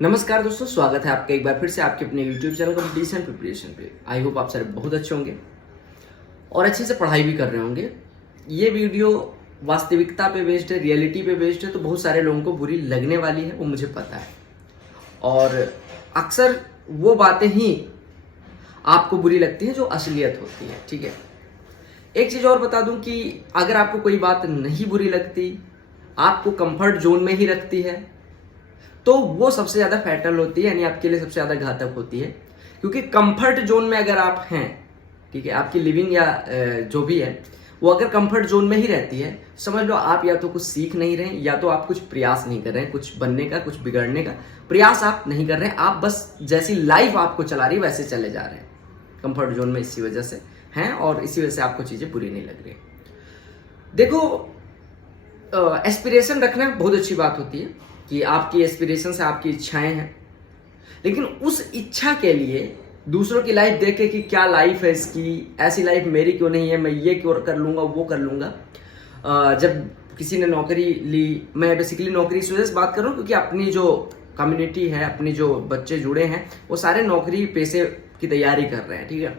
नमस्कार दोस्तों, स्वागत है आपका एक बार फिर से आपके अपने YouTube चैनल कंपटीशन प्रिपरेशन पे। आई होप आप सारे बहुत अच्छे होंगे और अच्छे से पढ़ाई भी कर रहे होंगे। ये वीडियो वास्तविकता पे बेस्ड है, रियलिटी पे बेस्ड है, तो बहुत सारे लोगों को बुरी लगने वाली है, वो मुझे पता है। और अक्सर वो बातें ही आपको बुरी लगती हैं जो असलियत होती है। ठीक है, एक चीज़ और बता दूं कि अगर आपको कोई बात नहीं बुरी लगती, आपको कंफर्ट जोन में ही रखती है, तो वो सबसे ज़्यादा फैटल होती है, यानी आपके लिए सबसे ज़्यादा घातक होती है। क्योंकि कंफर्ट जोन में अगर आप हैं, ठीक है, आपकी लिविंग या जो भी है वो अगर कंफर्ट जोन में ही रहती है, समझ लो आप या तो कुछ सीख नहीं रहे हैं, या तो आप कुछ प्रयास नहीं कर रहे हैं, कुछ बनने का, कुछ बिगड़ने का प्रयास आप नहीं कर रहे हैं। आप बस जैसी लाइफ आपको चला रही है वैसे चले जा रहे हैं, कंफर्ट जोन में इसी वजह से हैं, और इसी वजह से आपको चीज़ें बुरी नहीं लग रही। देखो, एस्पिरेशन रखना बहुत अच्छी बात होती है कि आपकी एस्पिरेशन से आपकी इच्छाएं हैं, लेकिन उस इच्छा के लिए दूसरों की लाइफ देखे कि क्या लाइफ है इसकी, ऐसी लाइफ मेरी क्यों नहीं है, मैं ये क्यों कर लूँगा, वो कर लूँगा। जब किसी ने नौकरी ली, मैं बेसिकली नौकरी इस वजह से बात कर रहा हूँ क्योंकि अपनी जो कम्युनिटी है, अपनी जो बच्चे जुड़े हैं, वो सारे नौकरी पेशे की तैयारी कर रहे हैं। ठीक है,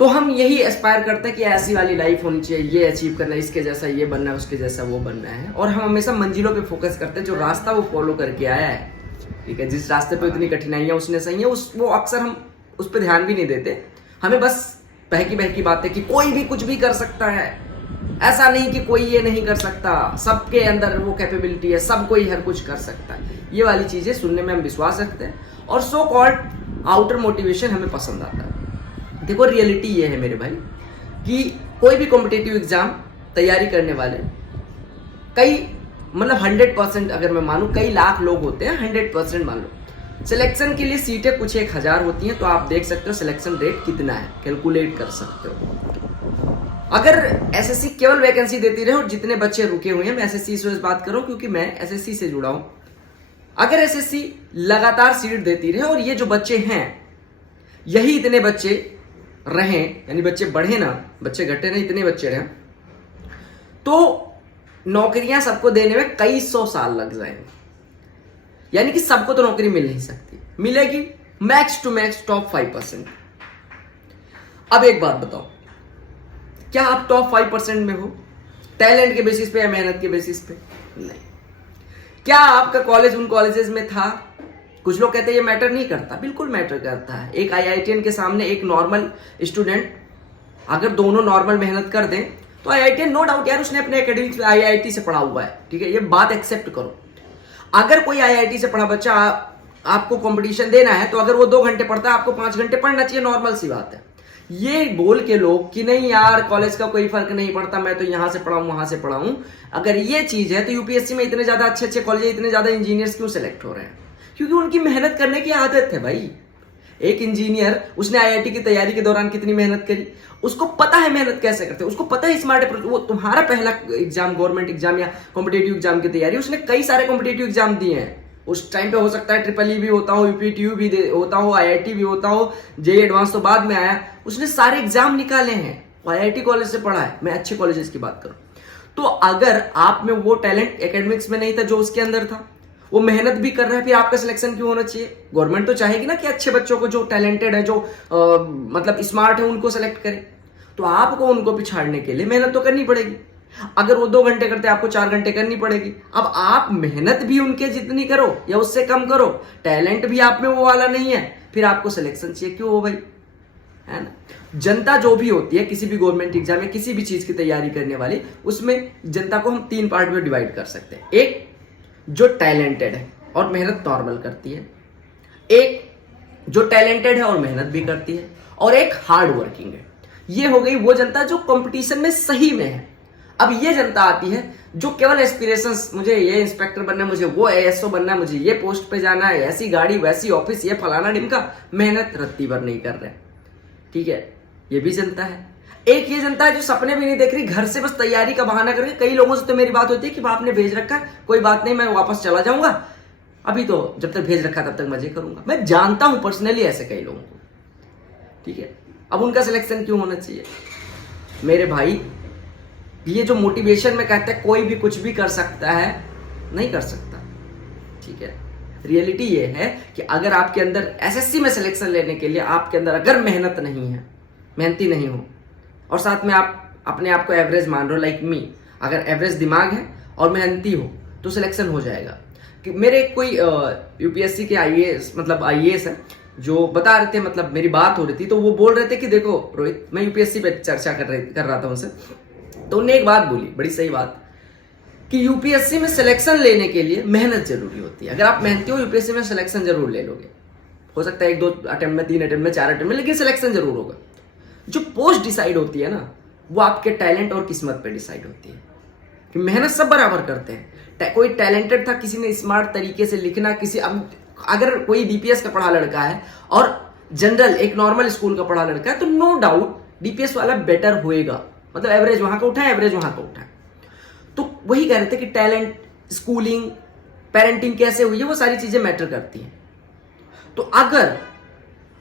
तो हम यही एस्पायर करते हैं कि ऐसी वाली लाइफ होनी चाहिए, ये अचीव करना है, इसके जैसा ये बनना है, उसके जैसा वो बनना है, और हम हमेशा मंजिलों पे फोकस करते हैं। जो रास्ता वो फॉलो करके आया है, ठीक है, जिस रास्ते पे इतनी कठिनाइयां उसने सही है, वो अक्सर हम उस पर ध्यान भी नहीं देते। हमें बस बहकी बहकी बातें कि कोई भी कुछ भी कर सकता है, ऐसा नहीं कि कोई ये नहीं कर सकता, सबके अंदर वो कैपेबिलिटी है, सब कोई हर कुछ कर सकता है, ये वाली चीजें सुनने में हम विश्वास रखते हैं, और सो कॉल्ड आउटर मोटिवेशन हमें पसंद आता है। देखो, रियलिटी ये है मेरे भाई कि कोई भी कॉम्पिटिटिव एग्जाम तैयारी करने वाले कई, मतलब 100% अगर मैं मानूं, कई लाख लोग होते हैं, 100% मान लो। सिलेक्शन के लिए सीटें कुछ 1000 होती हैं, तो आप देख सकते हो सिलेक्शन रेट कितना है, कैलकुलेट कर सकते हो। अगर एसएससी केवल वैकेंसी देती रहे और जितने बच्चे रुके हुए हैं, मैं एसएससी से बात कर रहा हूं क्योंकि मैं एसएससी से जुड़ा हूं, अगर एसएससी लगातार सीट देती रहे और ये जो बच्चे हैं यही इतने बच्चे रहें, यानी बच्चे बढ़े ना, बच्चे घटे ना, इतने बच्चे रहें, तो नौकरियां सबको देने में कई 100 साल लग जाएंगे। यानी कि सबको तो नौकरी मिल नहीं सकती, मिलेगी मैक्स टू मैक्स टॉप 5%। अब एक बात बताओ, क्या आप टॉप 5% में हो टैलेंट के बेसिस पे या मेहनत के बेसिस पे? नहीं। क्या आपका कॉलेज उन कॉलेजेस में था? कुछ लोग कहते हैं ये मैटर नहीं करता, बिल्कुल मैटर करता है। एक आईआईटीएन के सामने एक नॉर्मल स्टूडेंट, अगर दोनों नॉर्मल मेहनत कर दें तो आईआईटीएन, नो डाउट यार, उसने अपने एकेडमिक्स आईआईटी से पढ़ा हुआ है, ठीक है, ये बात एक्सेप्ट करो। अगर कोई आईआईटी से पढ़ा बच्चा आपको कंपटीशन देना है, तो अगर वो 2 घंटे पढ़ता है, आपको 5 घंटे पढ़ना चाहिए, नॉर्मल सी बात है। ये बोल के लोग कि नहीं यार कॉलेज का कोई फर्क नहीं पड़ता, मैं तो यहां से पढ़ाऊं वहां से पढ़ाऊं, अगर ये चीज है तो यूपीएससी में इतने ज्यादा अच्छे अच्छे कॉलेज, इतने ज्यादा इंजीनियर्स क्यों सिलेक्ट हो रहे हैं? क्योंकि उनकी मेहनत करने की आदत है भाई। एक इंजीनियर, उसने आईआईटी की तैयारी के दौरान कितनी मेहनत करी, उसको पता है मेहनत कैसे करते हैं, उसको पता है स्मार्ट अप्रोच। वो तुम्हारा पहला एग्जाम, गवर्नमेंट एग्जाम या कॉम्पिटेटिव एग्जाम की तैयारी, उसने कई सारे कॉम्पिटेटिव एग्जाम दिए हैं। उस टाइम पे हो सकता है ट्रिपल ई भी होता हो, यूपीटीयू भी होता हो, आईआईटी भी होता हो, जेईई एडवांस तो बाद में आया, उसने सारे एग्जाम निकाले हैं, आईआईटी कॉलेज से पढ़ा है। मैं अच्छे कॉलेजेस की बात करूं तो अगर आप में वो टैलेंट एकेडमिक्स में नहीं था जो उसके अंदर था, वो मेहनत भी कर रहा है, फिर आपका सिलेक्शन क्यों होना चाहिए? गवर्नमेंट तो चाहेगी ना कि अच्छे बच्चों को, जो टैलेंटेड है, जो मतलब स्मार्ट है, उनको सेलेक्ट करे। तो आपको उनको पिछाड़ने के लिए मेहनत तो करनी पड़ेगी। अगर वो 2 घंटे करते, आपको 4 घंटे करनी पड़ेगी। अब आप मेहनत भी उनके जितनी करो या उससे कम करो, टैलेंट भी आप में वो वाला नहीं है, फिर आपको सिलेक्शन चाहिए क्यों हो भाई? है ना? जनता जो भी होती है किसी भी गवर्नमेंट एग्जाम या किसी भी चीज की तैयारी करने वाली, उसमें जनता को हम 3 पार्ट में डिवाइड कर सकते हैं। एक जो टैलेंटेड है और मेहनत नॉर्मल करती है, एक जो टैलेंटेड है और मेहनत भी करती है, और एक हार्ड वर्किंग है। ये हो गई वो जनता जो कंपटीशन में सही में है। अब ये जनता आती है जो केवल एस्पिरेशंस, मुझे ये इंस्पेक्टर बनना है, मुझे वो एएसओ बनना है, मुझे ये पोस्ट पे जाना है, ऐसी गाड़ी वैसी ऑफिस, ये फलाना ढिमका, मेहनत रत्ती भर नहीं कर रहे। ठीक है, ये भी जनता है। एक ये जनता है जो सपने भी नहीं देख रही, घर से बस तैयारी का बहाना करके। कई लोगों से तो मेरी बात होती है कि आपने भेज रखा है, कोई बात नहीं, मैं वापस चला जाऊंगा, अभी तो जब तक भेज रखा तब तक मजे करूंगा। मैं जानता हूं पर्सनली ऐसे कई लोगों को, ठीक है। अब उनका सिलेक्शन क्यों होना चाहिए मेरे भाई? ये जो मोटिवेशन में कहते हैं कोई भी कुछ भी कर सकता है, नहीं कर सकता, ठीक है। रियलिटी ये है कि अगर आपके अंदर एसएससी में सिलेक्शन लेने के लिए आपके अंदर अगर मेहनत नहीं है, मेहनती नहीं हो, और साथ में आप अपने आप को एवरेज मान रहे हो लाइक मी, अगर एवरेज दिमाग है और मेहनती हो तो सिलेक्शन हो जाएगा। कि मेरे कोई यूपीएससी के आईएएस मतलब आईएएस है जो बता रहे थे, मतलब मेरी बात हो रही थी तो वो बोल रहे थे कि देखो रोहित, मैं यूपीएससी पे चर्चा कर रहा था उनसे, तो उन्होंने एक बात बोली, बड़ी सही बात, कि यूपीएससी में सिलेक्शन लेने के लिए मेहनत जरूरी होती है। अगर आप मेहनती हो यूपीएससी में सिलेक्शन जरूर ले लोगे, हो सकता है 1-2 अटेम्प्ट में, 3 अटेम्प्ट में, 4 अटेम्प्ट में, लेकिन सिलेक्शन जरूर होगा। जो पोस्ट डिसाइड होती है ना, वो आपके टैलेंट और किस्मत पे डिसाइड होती है। कि मेहनत सब बराबर करते हैं, कोई टैलेंटेड था, किसी ने स्मार्ट तरीके से लिखना, किसी अगर कोई डीपीएस का पढ़ा लड़का है और जनरल एक नॉर्मल स्कूल का पढ़ा लड़का है, तो नो डाउट डीपीएस वाला बेटर होएगा। मतलब एवरेज वहां का उठाए, एवरेज वहां का उठाए। तो वही कह रहे थे कि टैलेंट, स्कूलिंग, पेरेंटिंग कैसे हुई है, वो सारी चीजें मैटर करती हैं। तो अगर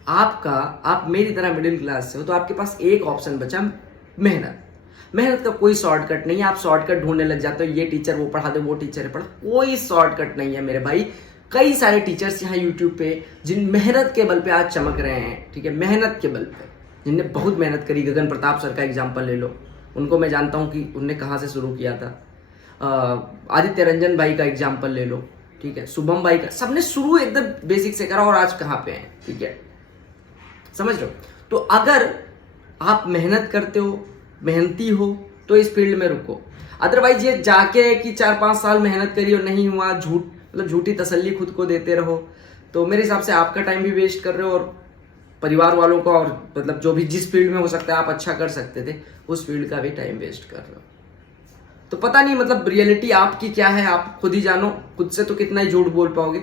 आप मेरी तरह मिडिल क्लास से हो तो आपके पास एक ऑप्शन बचा, मेहनत। मेहनत का कोई शॉर्टकट नहीं है। आप शॉर्टकट ढूंढने लग जाते हो, ये टीचर वो पढ़ा दे, वो टीचर पढ़ा, कोई शॉर्टकट नहीं है मेरे भाई। कई सारे टीचर्स यहाँ यूट्यूब पे जिन मेहनत के बल पे आज चमक रहे हैं, ठीक है, मेहनत के बल पे, जिनने बहुत मेहनत करी। गगन प्रताप सर का एग्जाम्पल ले लो, उनको मैं जानता हूँ कि उनने कहाँ से शुरू किया था। आदित्य रंजन भाई का एग्जाम्पल ले लो, ठीक है, शुभम भाई का, सबने शुरू एकदम बेसिक से करा और आज कहाँ पे हैं, ठीक है, समझ रहे हो। तो अगर आप मेहनत करते हो, मेहनती हो, तो इस फील्ड में रुको। अदरवाइज ये जाके कि 4-5 साल मेहनत करी और नहीं हुआ, मतलब झूठी तसल्ली खुद को देते रहो, तो मेरे हिसाब से आपका टाइम भी वेस्ट कर रहे हो और परिवार वालों का, और मतलब जो भी जिस फील्ड में हो सकता है आप अच्छा कर सकते थे, उस फील्ड का भी टाइम वेस्ट कर रहे हो। तो पता नहीं मतलब रियलिटी आपकी क्या है, आप खुद ही जानो। खुद से तो कितना ही झूठ बोल पाओगे,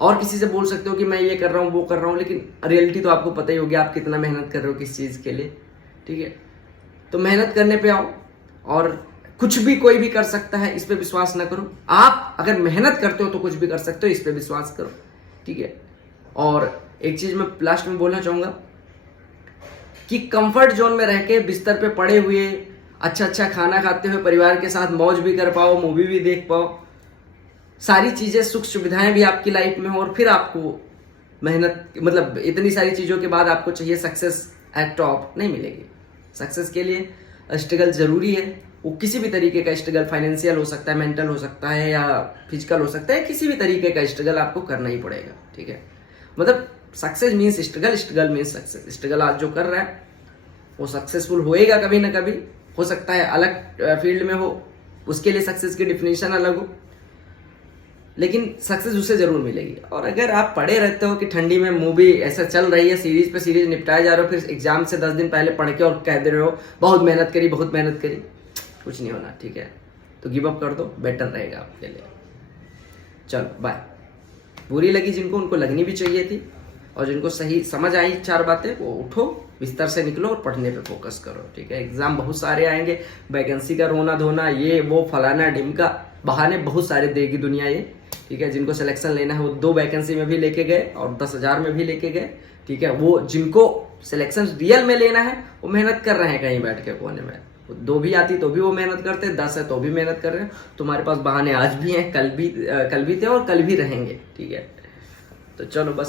और किसी से बोल सकते हो कि मैं ये कर रहा हूँ, वो कर रहा हूँ, लेकिन रियलिटी तो आपको पता ही होगी आप कितना मेहनत कर रहे हो किस चीज़ के लिए, ठीक है। तो मेहनत करने पे आओ, और कुछ भी कोई भी कर सकता है, इस पे विश्वास ना करो। आप अगर मेहनत करते हो तो कुछ भी कर सकते हो, इस पे विश्वास करो, ठीक है। और एक चीज मैं लास्ट में बोलना चाहूंगा कि कंफर्ट जोन में रह के बिस्तर पे पड़े हुए अच्छा खाना खाते हुए परिवार के साथ मौज भी कर पाओ, मूवी भी देख पाओ, सारी चीजें, सुख सुविधाएं भी आपकी लाइफ में हो, और फिर आपको मेहनत, मतलब इतनी सारी चीजों के बाद आपको चाहिए सक्सेस एट टॉप, नहीं मिलेगी। सक्सेस के लिए स्ट्रगल जरूरी है, वो किसी भी तरीके का स्ट्रगल, फाइनेंशियल हो सकता है, मेंटल हो सकता है, या फिजिकल हो सकता है, किसी भी तरीके का स्ट्रगल आपको करना ही पड़ेगा, ठीक है। मतलब success means struggle, struggle means success. Struggle आज जो कर रहा है वो सक्सेसफुल होएगा कभी ना कभी, हो सकता है अलग फील्ड में हो, उसके लिए सक्सेस की डिफिनेशन अलग हो, लेकिन सक्सेस उसे जरूर मिलेगी। और अगर आप पढ़े रहते हो कि ठंडी में मूवी ऐसा चल रही है, सीरीज पे सीरीज निपटाए जा रहे हो, फिर एग्जाम से 10 दिन पहले पढ़ के और कह दे रहे हो बहुत मेहनत करी, बहुत मेहनत करी, कुछ नहीं होना, ठीक है। तो गिव अप कर दो, बेटर रहेगा आपके लिए। चलो बाय। बुरी लगी जिनको, उनको लगनी भी चाहिए थी, और जिनको सही समझ आई 4 बातें, वो उठो, बिस्तर से निकलो और पढ़ने पे फोकस करो, ठीक है। एग्जाम बहुत सारे आएंगे, वैकेंसी का रोना धोना, ये वो फलाना ढिमका, बहाने बहुत सारे देगी दुनिया ये, ठीक है। जिनको सिलेक्शन लेना है वो 2 वैकेंसी में भी लेके गए और 10,000 में भी लेके गए, ठीक है। वो जिनको सिलेक्शन रियल में लेना है वो मेहनत कर रहे हैं कहीं बैठ के कोने में। 2 भी आती तो भी वो मेहनत करते, 10 है तो भी मेहनत कर रहे हैं। तुम्हारे पास बहाने आज भी हैं, कल भी थे और कल भी रहेंगे, ठीक है। तो चलो बस।